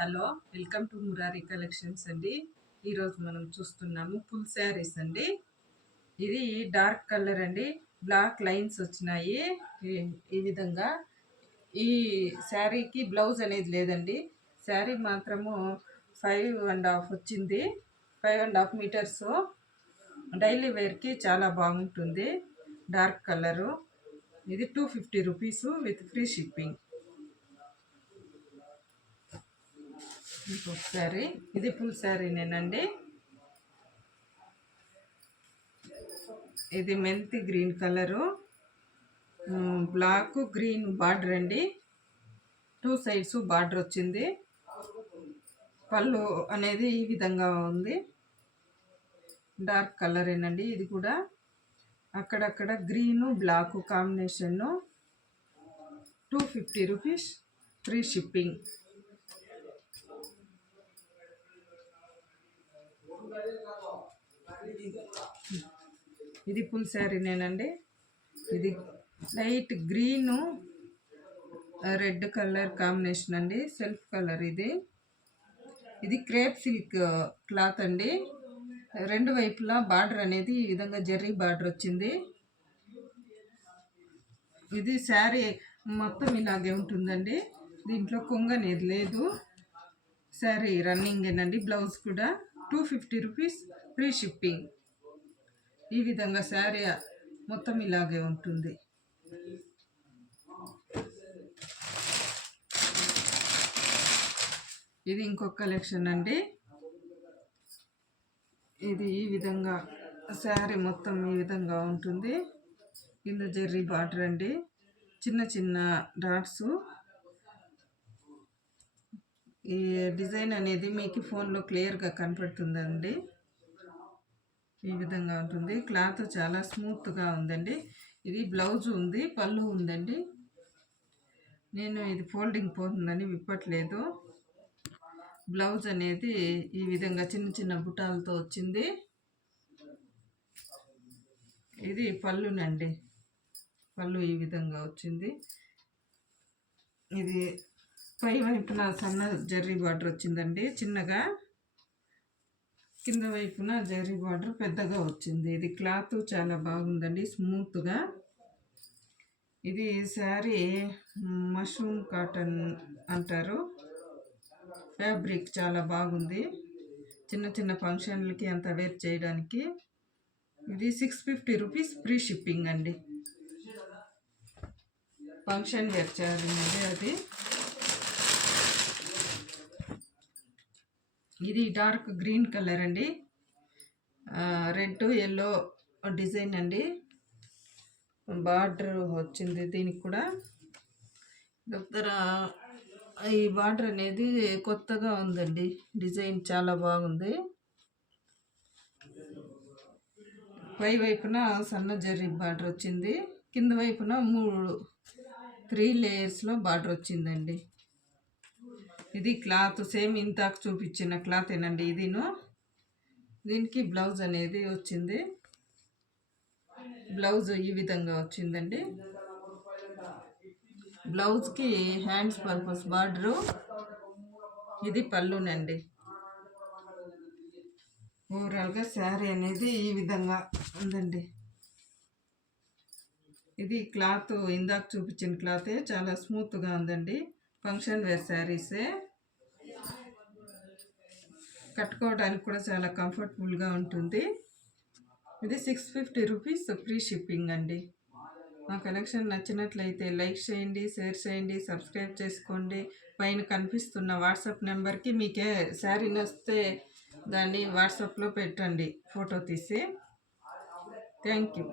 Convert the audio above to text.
Hello, welcome to Murari collections అండి. ఈరోజు మనం చూస్తున్నాము ఫుల్ శారీస్ అండి. ఇది డార్క్ కలర్ అండి, బ్లాక్ లైన్స్ వచ్చినాయి. ఈ విధంగా ఈ శారీకి బ్లౌజ్ అనేది లేదండి. శారీ మాత్రము 5.5 వచ్చింది. 5.5 మీటర్స్. డైలీ వేర్కి చాలా బాగుంటుంది. Dark colour. ఇది 250 rupees with free shipping. Sari ఇది ఫుల్ శారీనేనండి. ఇది మెంతి green colour, black green border అండి. 2 సైడ్స్ బార్డర్ వచ్చింది. పళ్ళు అనేది ఈ విధంగా ఉంది. డార్క్ కలరేనండి ఇది కూడా. అక్కడక్కడ green black combination. 250 rupees free shipping. ఇది ఫుల్ శారీనేనండి. ఇది light green red colour combination అండి. సెల్ఫ్ కలర్ ఇది. ఇది క్రేప్ సిల్క్ క్లాత్ అండి. రెండు వైపులా బార్డర్ అనేది ఈ విధంగా జెర్రీ బార్డర్ వచ్చింది. ఇది శారీ మొత్తం ఇలాగే ఉంటుందండి. దీంట్లో కొంగు అనేది లేదు. శారీ రన్నింగ్ ఏనండి. బ్లౌజ్ కూడా 250 రూపీస్ ఫ్రీ షిప్పింగ్. ఈ విధంగా శారీ మొత్తం ఇలాగే ఉంటుంది. ఇది ఇంకొక కలెక్షన్ అండి. ఇది ఈ విధంగా శారీ మొత్తం ఈ విధంగా ఉంటుంది. కింద జెర్రీ బార్డర్ అండి. చిన్న చిన్న డాట్స్. ఈ డిజైన్ అనేది మీకు ఫోన్లో క్లియర్గా కనపడుతుందండి. ఈ విధంగా ఉంటుంది. క్లాత్ చాలా స్మూత్గా ఉందండి. ఇది బ్లౌజ్ ఉంది, పళ్ళు ఉందండి. నేను ఇది ఫోల్డింగ్ పోతుందని విప్పట్లేదు. బ్లౌజ్ అనేది ఈ విధంగా చిన్న చిన్న బుటాలతో వచ్చింది. ఇది పళ్ళునండి. పళ్ళు ఈ విధంగా వచ్చింది. ఇది పై వైపున సన్న జెర్రీ బార్డర్ వచ్చిందండి చిన్నగా. కింద వైపున జెర్రీ బార్డర్ పెద్దగా వచ్చింది. ఇది క్లాత్ చాలా బాగుందండి, స్మూత్గా. ఇది శారీ మష్రూమ్ కాటన్ అంటారు. ఫ్యాబ్రిక్ చాలా బాగుంది. చిన్న చిన్న ఫంక్షన్లకి అంత వేర్ చేయడానికి. ఇది 650 రూపీస్ ఫ్రీ షిప్పింగ్ అండి. ఫంక్షన్ వేర్ శారీ అండి అది. ఇది డార్క్ గ్రీన్ కలర్ అండి. రెడ్ ఎల్లో డిజైన్ అండి. బార్డర్ వచ్చింది దీనికి కూడా. దగ్గర ఈ బార్డర్ అనేది కొత్తగా ఉందండి. డిజైన్ చాలా బాగుంది. పై వైపున సన్న జరీ బార్డర్ వచ్చింది. కింద వైపున 3 లేయర్స్లో బార్డర్ వచ్చిందండి. ఇది క్లాత్ సేమ్ ఇంతాక చూపించిన క్లాత్ ఏనండి ఇదిను. దీనికి బ్లౌజ్ అనేది వచ్చింది. బ్లౌజ్ ఈ విధంగా వచ్చిందండి. బ్లౌజ్కి హ్యాండ్స్ పర్పస్ బార్డరు. ఇది పళ్ళునండి. ఓవరాల్గా శారీ అనేది ఈ విధంగా ఉందండి. ఇది క్లాత్ ఇందాక చూపించిన క్లాతే చాలా స్మూత్గా ఉందండి. ఫంక్షన్ వేర్ శారీసే. కట్టుకోవడానికి కూడా చాలా కంఫర్టబుల్గా ఉంటుంది. ఇది 650 రూపీస్ ఫ్రీ షిప్పింగ్ అండి. మా కలెక్షన్ నచ్చినట్లయితే లైక్ చేయండి, షేర్ చేయండి, సబ్స్క్రైబ్ చేసుకోండి. పైన కనిపిస్తున్న వాట్సాప్ నెంబర్కి మీకే శారీ నచ్చితే దాన్ని వాట్సాప్లో పెట్టండి ఫోటో తీసి. Thank you.